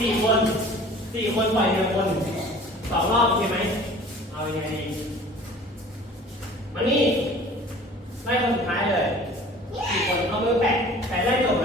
สี่คนสี่คนปล่อยทีละคนสองรอบโอเคไหมเอายังไงดีมานี่ไล่คนสุดท้ายเลยสี่คนเอาเบอร์แปดแปดไล่จบ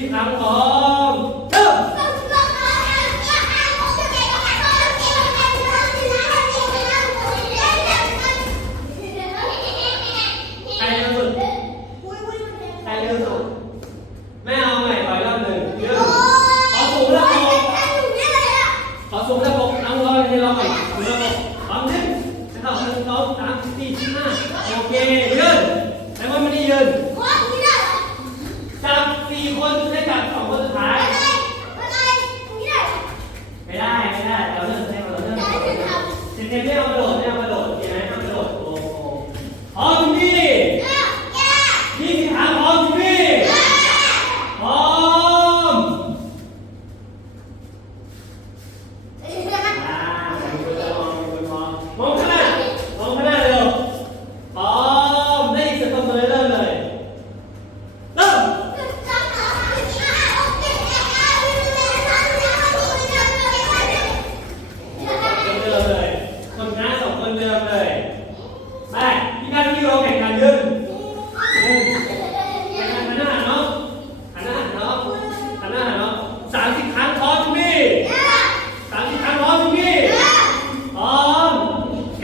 Việt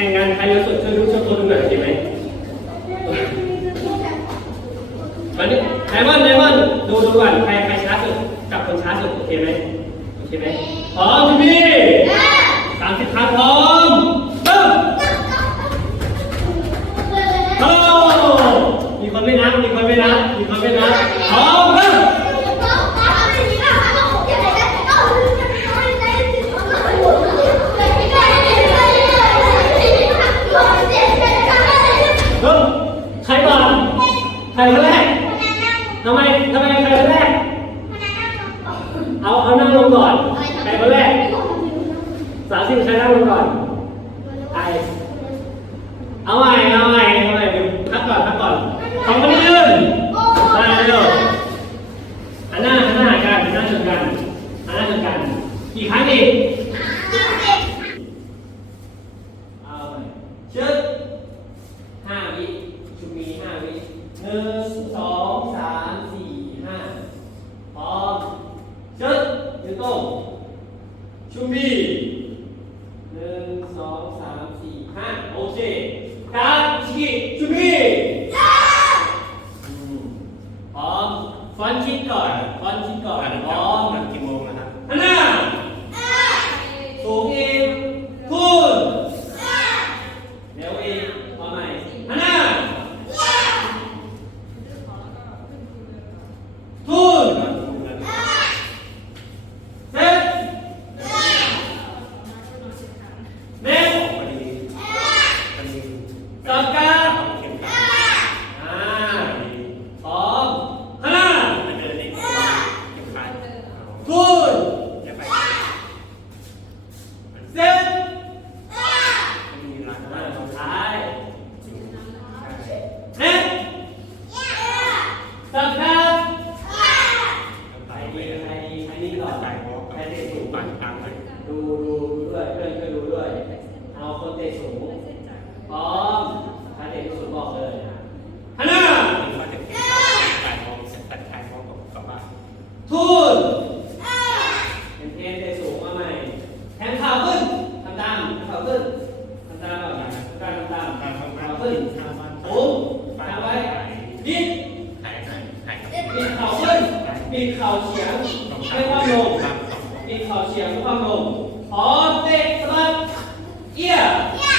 แข่งงานใครเยอะสุดช่วยรู้ช่วยตัวดูหน่อยดีไหมวันนี้ไอมอนไอมอนดูดูก่อนใครใครช้าสุดจับคนช้าสุดโอเคไหมโอเคไหมพร้อมพี่พี่สามสิบครั้งพร้อมเริ่มโอ้มีคนไม่นับมีคนไม่นับมีคนไม่นับพร้อม ใครคนแรกสามสิบใครนั่งลงก่อนไอเอาใหม่เอาใหม่ 翻天盖，翻天盖，哦。Yeah.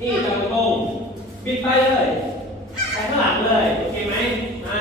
นี่จับะโกงบิดไปเลยไปข้างหลังเลย โอเคไหมอ่า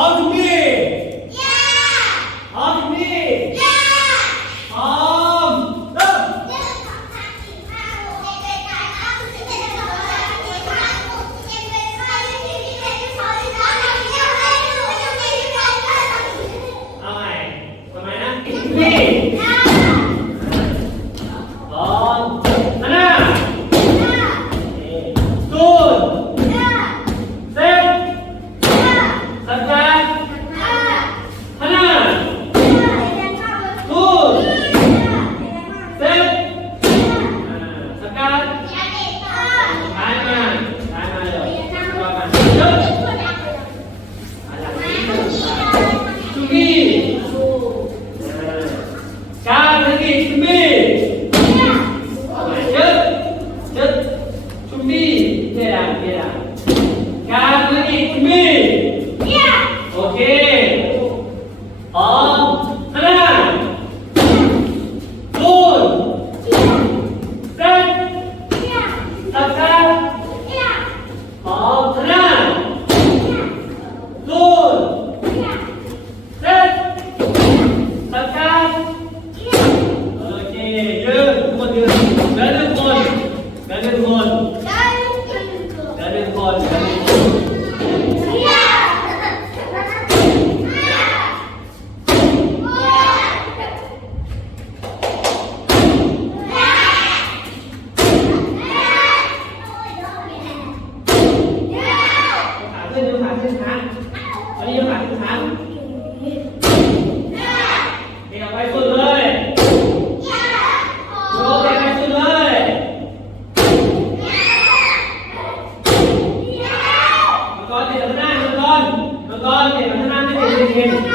อกน 你们那边那边。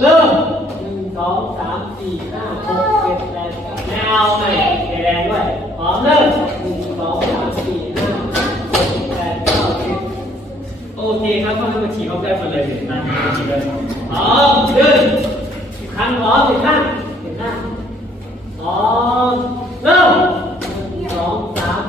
เริ่มหนึ่งสองสามสี่ห้าหกเจ็ดแปดแนวหน่อยแดงด้วยพร้อมเริ่มหนึ่งสองสามสี่ห้าหกเจ็ดแปดเก้าสิบโอเคครับเข้ามาฉีดเข้าได้หมดเลยเหนไหมฉีดเลยพร้อมเดินครั้งพร้อมเห็นไหมเห็นไหมพร้อมเริ่มหนึ่งสองสาม